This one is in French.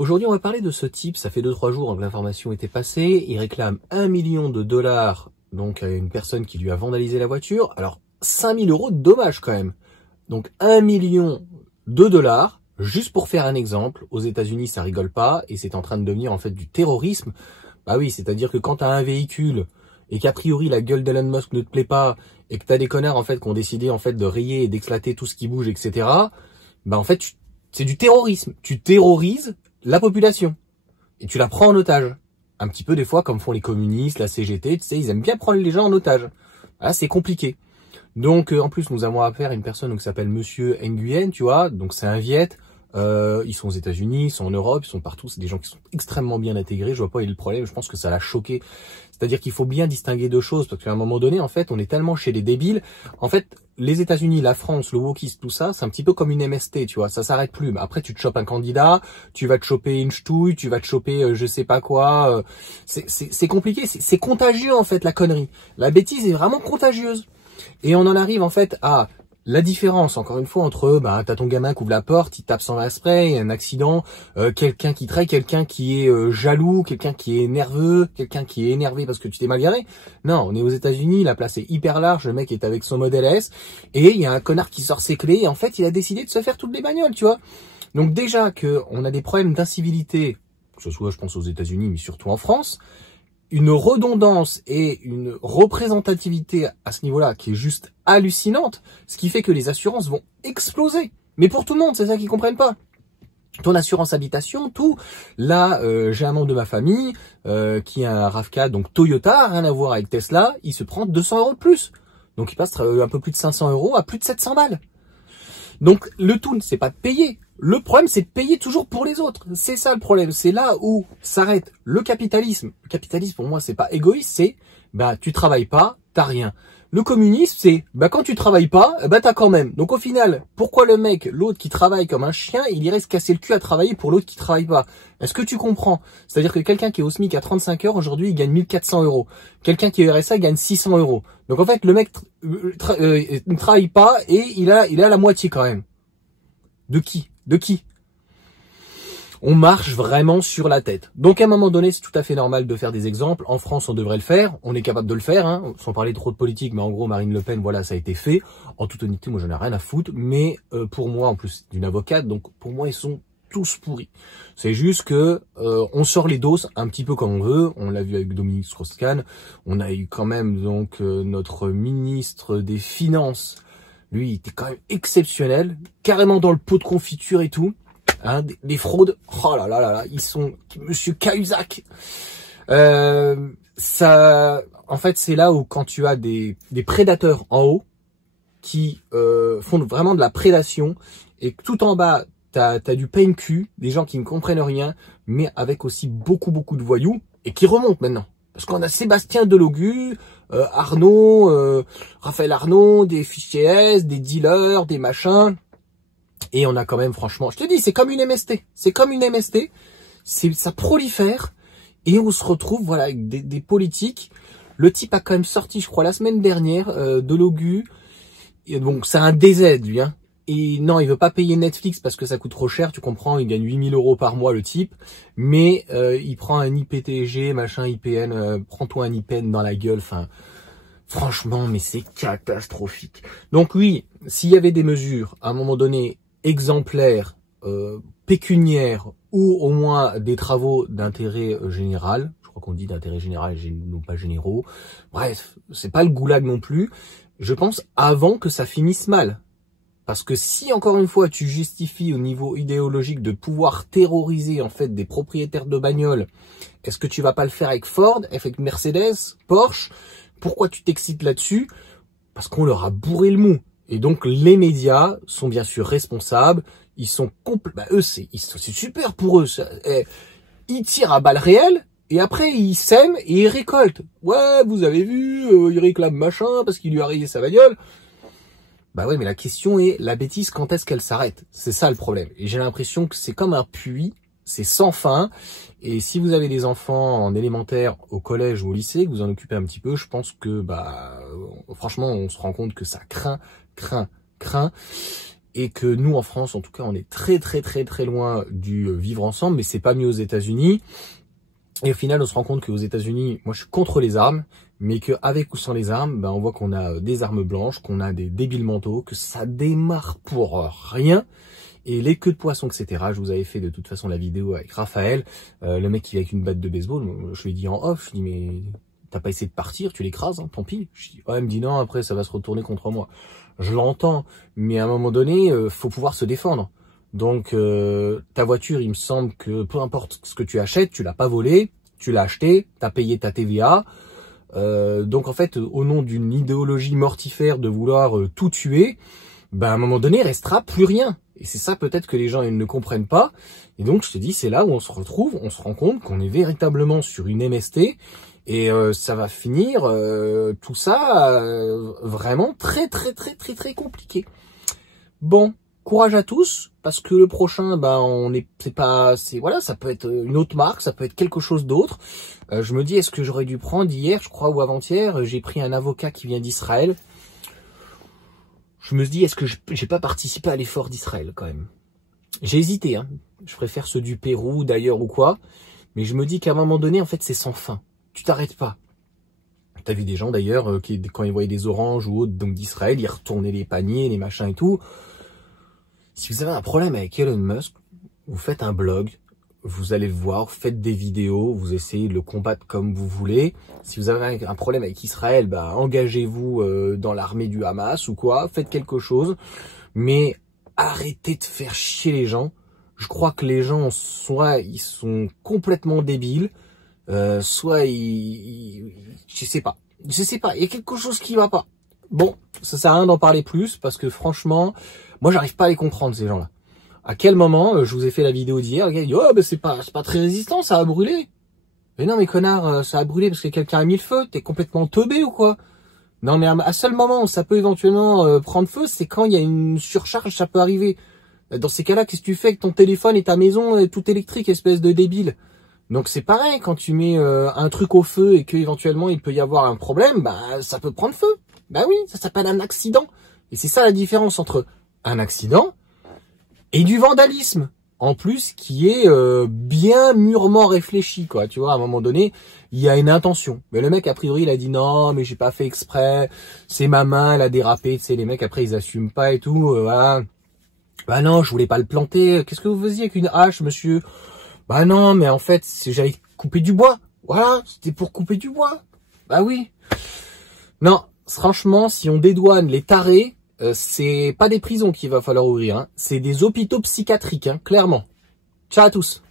Aujourd'hui, on va parler de ce type. Ça fait 2-3 jours que l'information était passée. Il réclame 1 million de dollars donc à une personne qui lui a vandalisé la voiture. Alors, 5 000 € de dommages quand même. Donc, 1 million de dollars, juste pour faire un exemple. Aux États-Unis, ça rigole pas et c'est en train de devenir en fait du terrorisme. Bah oui, c'est-à-dire que quand tu as un véhicule et qu'a priori la gueule d'Elon Musk ne te plaît pas et que tu as des connards en fait qui ont décidé en fait de rayer et d'exploiter tout ce qui bouge, etc. Bah en fait, c'est du terrorisme. Tu terrorises la population et tu la prends en otage. Un petit peu des fois comme font les communistes, la CGT, tu sais, ils aiment bien prendre les gens en otage. Là, c'est compliqué. Donc en plus, nous avons affaire à une personne qui s'appelle Monsieur Nguyen, tu vois. Donc c'est un Viet. Ils sont aux États-Unis, ils sont en Europe, ils sont partout. C'est des gens qui sont extrêmement bien intégrés. Je vois pas où est le problème. Je pense que ça l'a choqué. C'est-à-dire qu'il faut bien distinguer deux choses parce qu'à un moment donné, en fait, on est tellement chez les débiles. En fait, les États-Unis, la France, le wokisme, tout ça, c'est un petit peu comme une MST, tu vois. Ça s'arrête plus. Mais après, tu te chopes un candidat, tu vas te choper une ch'touille, tu vas te choper je sais pas quoi. C'est compliqué. C'est contagieux en fait la connerie. La bêtise est vraiment contagieuse. Et on en arrive en fait à la différence, encore une fois, entre t'as ton gamin qui ouvre la porte, il tape sans spray, un accident, quelqu'un qui traite, quelqu'un qui est jaloux, quelqu'un qui est nerveux, quelqu'un qui est énervé parce que tu t'es mal garé. Non, on est aux États-Unis, la place est hyper large, le mec est avec son Model S, et il y a un connard qui sort ses clés, et en fait, il a décidé de se faire toutes les bagnoles, tu vois. Donc déjà que on a des problèmes d'incivilité, que ce soit, je pense, aux États-Unis, mais surtout en France, une redondance et une représentativité à ce niveau-là qui est juste hallucinante, ce qui fait que les assurances vont exploser. Mais pour tout le monde, c'est ça qu'ils comprennent pas. Ton assurance habitation, tout. Là, j'ai un membre de ma famille qui a un RAV4, donc Toyota, rien à voir avec Tesla, il se prend 200 € de plus. Donc il passe un peu plus de 500 € à plus de 700 balles. Donc le tout, c'est pas de payer. Le problème, c'est de payer toujours pour les autres. C'est ça le problème. C'est là où s'arrête le capitalisme. Le capitalisme, pour moi, c'est pas égoïste. C'est, tu travailles pas, t'as rien. Le communisme, c'est, quand tu travailles pas, t'as quand même. Donc au final, pourquoi le mec, l'autre qui travaille comme un chien, il irait se casser le cul à travailler pour l'autre qui travaille pas? Est-ce que tu comprends? C'est-à-dire que quelqu'un qui est au SMIC à 35 heures, aujourd'hui, il gagne 1400 €. Quelqu'un qui est RSA gagne 600 €. Donc en fait, le mec ne travaille pas et il a la moitié quand même. De qui? On marche vraiment sur la tête. Donc à un moment donné, c'est tout à fait normal de faire des exemples. En France, on devrait le faire. On est capable de le faire, hein, sans parler trop de politique. Mais en gros, Marine Le Pen, voilà, ça a été fait. En toute honnêteté, moi, j'en ai rien à foutre. Mais pour moi, en plus, d'une avocate, donc pour moi, ils sont tous pourris. C'est juste que on sort les doses un petit peu comme on veut. On l'a vu avec Dominique Strauss-Kahn. On a eu quand même donc notre ministre des Finances. Lui, il était quand même exceptionnel, carrément dans le pot de confiture et tout. Hein, des fraudes, oh là là là là, ils sont, Monsieur Cahuzac. Ça, en fait, c'est là où quand tu as des prédateurs en haut qui font vraiment de la prédation et que tout en bas, t'as du pain cul, des gens qui ne comprennent rien, mais avec aussi beaucoup de voyous et qui remontent maintenant. Parce qu'on a Sébastien Delogu, Arnaud, Raphaël Arnaud, des fichiers S, des dealers, des machins. Et on a quand même, franchement, je te dis, c'est comme une MST. C'est comme une MST. Ça prolifère. Et on se retrouve, voilà, avec des politiques. Le type a quand même sorti, je crois, la semaine dernière, Delogu. Et donc, c'est un DZ, lui, hein. Et non, il veut pas payer Netflix parce que ça coûte trop cher, tu comprends, il gagne 8 000 € par mois, le type. Mais il prend un IPTG, machin, IPN, prends-toi un IPN dans la gueule, enfin... Franchement, mais c'est catastrophique. Donc oui, s'il y avait des mesures, à un moment donné, exemplaires, pécuniaires, ou au moins des travaux d'intérêt général, je crois qu'on dit d'intérêt général, non pas généraux, bref, c'est pas le goulag non plus, je pense avant que ça finisse mal. Parce que si, encore une fois, tu justifies au niveau idéologique de pouvoir terroriser, en fait, des propriétaires de bagnoles, est-ce que tu vas pas le faire avec Ford, avec Mercedes, Porsche? Pourquoi tu t'excites là-dessus? Parce qu'on leur a bourré le mou. Et donc, les médias sont bien sûr responsables. Ils sont eux, c'est super pour eux. Ils tirent à balles réelles. Et après, ils sèment et ils récoltent. Ouais, vous avez vu, ils réclament machin parce qu'il lui a rayé sa bagnole. Bah ouais, mais la question est, la bêtise, quand est-ce qu'elle s'arrête? C'est ça le problème. Et j'ai l'impression que c'est comme un puits, c'est sans fin. Et si vous avez des enfants en élémentaire, au collège ou au lycée, que vous en occupez un petit peu, je pense que, franchement, on se rend compte que ça craint. et que nous en France, en tout cas, on est très loin du vivre ensemble, mais c'est pas mieux aux États-Unis. Et au final, on se rend compte qu'aux États-Unis, moi je suis contre les armes, mais qu'avec ou sans les armes, ben, on voit qu'on a des armes blanches, qu'on a des débiles mentaux, que ça démarre pour rien. Et les queues de poisson, etc. Je vous avais fait de toute façon la vidéo avec Raphaël, le mec qui est avec une batte de baseball. Je lui ai dit en off, je lui ai dit mais t'as pas essayé de partir, tu l'écrases, hein, tant pis. Je dis, ouais, il me dit non, après ça va se retourner contre moi. Je l'entends, mais à un moment donné, faut pouvoir se défendre. Donc ta voiture, il me semble que peu importe ce que tu achètes, tu l'as pas volée, tu l'as acheté, t'as payé ta TVA. Donc en fait, au nom d'une idéologie mortifère de vouloir tout tuer, ben à un moment donné, il restera plus rien. Et c'est ça peut-être que les gens ils ne comprennent pas. Et donc je te dis, c'est là où on se retrouve, on se rend compte qu'on est véritablement sur une MST. Et ça va finir tout ça vraiment très compliqué. Bon, courage à tous, parce que le prochain, ben voilà, ça peut être une autre marque, ça peut être quelque chose d'autre. Je me dis, est-ce que j'aurais dû prendre hier, je crois, ou avant-hier, j'ai pris un avocat qui vient d'Israël. Je me dis, est-ce que j'ai pas participé à l'effort d'Israël quand même? J'ai hésité, hein. Je préfère ceux du Pérou d'ailleurs ou quoi, mais je me dis qu'à un moment donné, en fait, c'est sans fin. Tu t'arrêtes pas. T'as vu des gens d'ailleurs qui, quand ils voyaient des oranges ou autres, donc d'Israël, ils retournaient les paniers, les machins et tout. Si vous avez un problème avec Elon Musk, vous faites un blog, vous allez le voir, vous faites des vidéos, vous essayez de le combattre comme vous voulez. Si vous avez un problème avec Israël, bah, engagez-vous dans l'armée du Hamas ou quoi, faites quelque chose. Mais arrêtez de faire chier les gens. Je crois que les gens, soit ils sont complètement débiles, soit je sais pas, il y a quelque chose qui va pas. Bon, ça sert à rien d'en parler plus, parce que franchement, moi j'arrive pas à les comprendre ces gens-là. À quel moment, je vous ai fait la vidéo d'hier, le gars dit, oh, ben c'est pas très résistant, ça a brûlé. Mais non, mais connard, ça a brûlé parce que quelqu'un a mis le feu, t'es complètement teubé ou quoi? Non, mais à seul moment où ça peut éventuellement prendre feu, c'est quand il y a une surcharge, ça peut arriver. Dans ces cas-là, qu'est-ce que tu fais avec ton téléphone et ta maison tout électrique, espèce de débile? Donc c'est pareil, quand tu mets un truc au feu et que éventuellement il peut y avoir un problème, bah ça peut prendre feu. Bah oui, ça s'appelle un accident. Et c'est ça la différence entre un accident et du vandalisme. En plus, qui est bien mûrement réfléchi, quoi. Tu vois, à un moment donné, il y a une intention. Mais le mec, a priori, il a dit non, mais j'ai pas fait exprès. C'est ma main, elle a dérapé. Tu sais, les mecs, après, ils assument pas et tout. Voilà. Bah non, je voulais pas le planter. Qu'est-ce que vous faisiez avec une hache, monsieur? Bah non, mais en fait, j'allais couper du bois. Voilà, c'était pour couper du bois. Bah oui. Non, franchement, si on dédouane les tarés, c'est pas des prisons qu'il va falloir ouvrir, hein. C'est des hôpitaux psychiatriques, hein, clairement. Ciao à tous.